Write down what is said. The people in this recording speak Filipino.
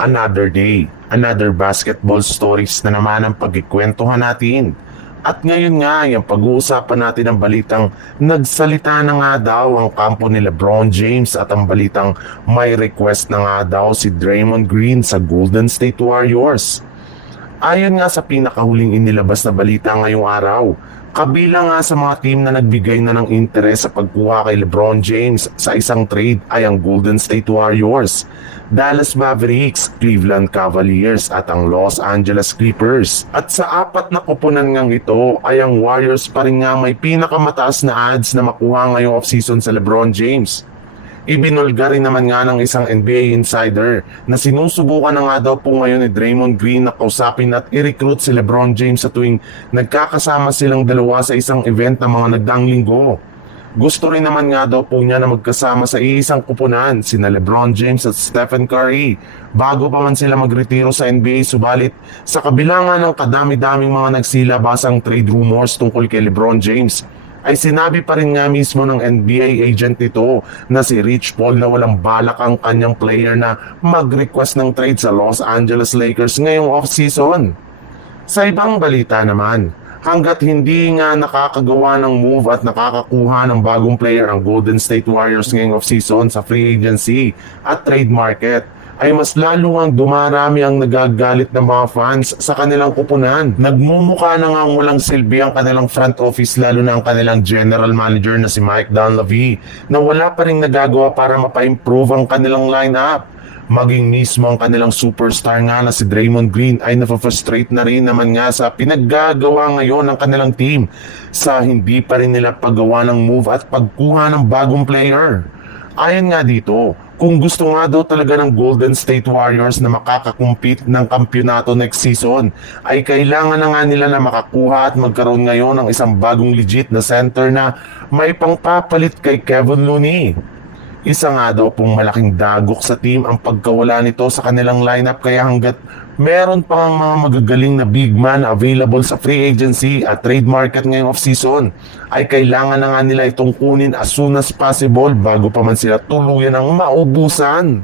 Another day, another basketball stories na naman ang pagkikwentuhan natin. At ngayon nga, yung pag-uusapan natin ang balitang nagsalita na nga daw ang kampo ni LeBron James at ang balitang may request na nga daw si Draymond Green sa Golden State Warriors. Ayon nga sa pinakahuling inilabas na balita ngayong araw, kabilang nga sa mga team na nagbigay na ng interes sa pagkuha kay LeBron James sa isang trade ay ang Golden State Warriors, Dallas Mavericks, Cleveland Cavaliers at ang Los Angeles Clippers. At sa apat na koponan ngang ito ay ang Warriors pa rin nga may pinakamataas na odds na makuha ngayong offseason sa LeBron James. Ibinulga rin naman nga ng isang NBA insider na sinusubukan na nga daw po ngayon ni Draymond Green na kausapin at i-recruit si LeBron James sa tuwing nagkakasama silang dalawa sa isang event na mga nagdaang linggo. Gusto rin naman nga daw po niya na magkasama sa iisang kupunan sina LeBron James at Stephen Curry bago pa man sila magretiro sa NBA, subalit sa kabila nga ng kadami-daming mga nagsilabasang trade rumors tungkol kay LeBron James, ay sinabi pa rin nga mismo ng NBA agent nito na si Rich Paul na walang balak ang kanyang player na mag-request ng trade sa Los Angeles Lakers ngayong off-season. Sa ibang balita naman, hanggat hindi nga nakakagawa ng move at nakakakuha ng bagong player ang Golden State Warriors ngayong off-season sa free agency at trade market, ay mas lalo ang dumarami ang nagagalit ng mga fans sa kanilang kupunan. Nagmumukha na nga walang silbi ang kanilang front office, lalo na ang kanilang general manager na si Mike Dunleavy, na wala pa rin nagagawa para mapa-improve ang kanilang lineup. Maging mismo ang kanilang superstar nga na si Draymond Green ay napafrustrate na rin naman nga sa pinaggagawa ngayon ng kanilang team sa hindi pa rin nila paggawa ng move at pagkuha ng bagong player. Ayon nga dito, kung gusto nga daw talaga ng Golden State Warriors na makakakumpit ng kampyonato next season, ay kailangan na nga nila na makakuha at magkaroon ngayon ng isang bagong legit na center na may pangpapalit kay Kevin Looney. Isa nga daw pong malaking dagok sa team ang pagkawala nito sa kanilang lineup, kaya hanggat meron pang mga magagaling na big man available sa free agency at trade market ngayong off-season, ay kailangan na nga nila itong kunin as soon as possible bago pa man sila tuluyan ng maubusan.